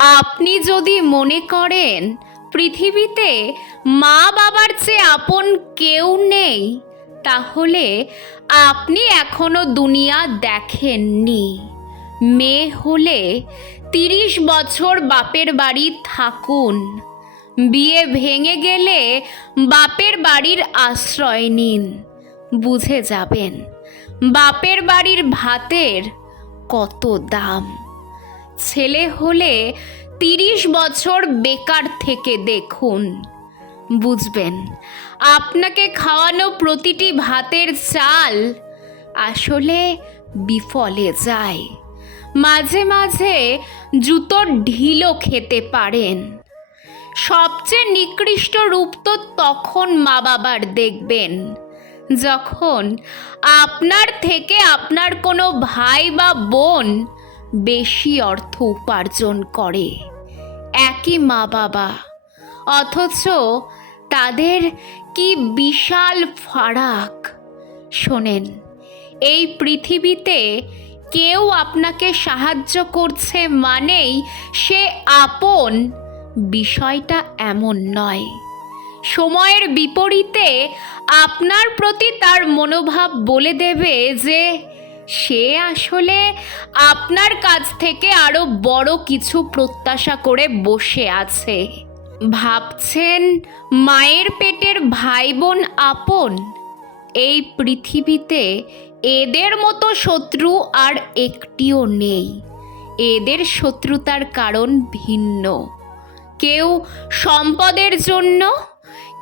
আপনি যদি মনে করেন পৃথিবীতে মা বাবার চেয়ে আপন কেউ নেই, তাহলে আপনি এখনো দুনিয়া দেখেননি। মেয়ে হলে 30 বছর বাপের বাড়ি থাকুন, বিয়ে ভেঙে গেলে বাপের বাড়ির আশ্রয় নিন, বুঝে যাবেন বাপের বাড়ির ভাতের কত দাম। ছেলে হলে 30 বছর বেকার থেকে দেখুন, বুঝবেন আপনাকে খাওয়ানো প্রতিটি ভাতের চাল আসলে বিফলে যায়। মাঝে মাঝে জুতোর ঢিলও খেতে পারেন। সবচেয়ে নিকৃষ্ট রূপ তো তখন মা বাবার দেখবেন যখন আপনার থেকে আপনার কোনো ভাই বা বোন বেশি অর্থ উপার্জন করে। একই মা বাবা, অথচ তাদের কি বিশাল ফারাক। শোনেন, এই পৃথিবীতে কেউ আপনাকে সাহায্য করছে মানেই সে আপন, বিষয়টা এমন নয়। সময়ের বিপরীতে আপনার প্রতি তার মনোভাব বলে দেবে যে সে আসলে আপনার কাছ থেকে আরো বড় কিছু প্রত্যাশা করে বসে আছে। ভাবছেন মায়ের পেটের ভাই বোন আপন? এই পৃথিবীতে এদের মতো শত্রু আর একটিও নেই। এদের শত্রুতার কারণ ভিন্ন। কেউ সম্পদের জন্য,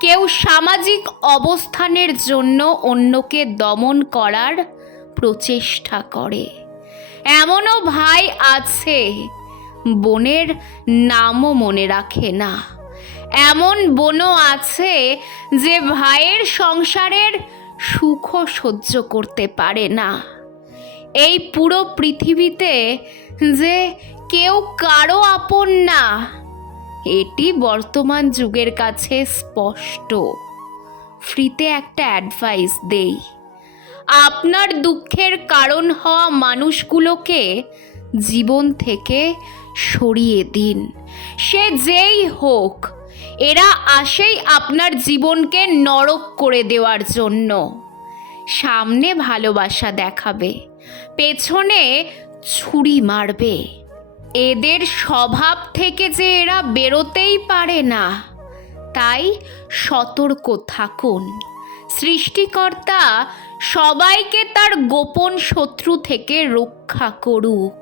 কেউ সামাজিক অবস্থানের জন্য অন্যকে দমন করার প্রচেষ্টা করে। এমনও ভাই আছে বোনের নামও মনে রাখে না। এমন বোনও আছে যে ভাইয়ের সংসারের সুখও সহ্য করতে পারে না। এই পুরো পৃথিবীতে যে কেউ কারো আপন না, এটি বর্তমান যুগের কাছে স্পষ্ট। ফ্রিতে একটা অ্যাডভাইস দেই, আপনার দুঃখের কারণ হওয়া মানুষগুলোকে জীবন থেকে সরিয়ে দিন। সে যেই হোক, এরা আসেই আপনার জীবনকে নরক করে দেওয়ার জন্য। সামনে ভালোবাসা দেখাবে, পেছনে ছুরি মারবে। এদের স্বভাব থেকে যে এরা বেরোতেই পারে না, তাই সতর্ক থাকুন। সৃষ্টিকর্তা সবাইকে তার গোপন শত্রু থেকে রক্ষা করুক।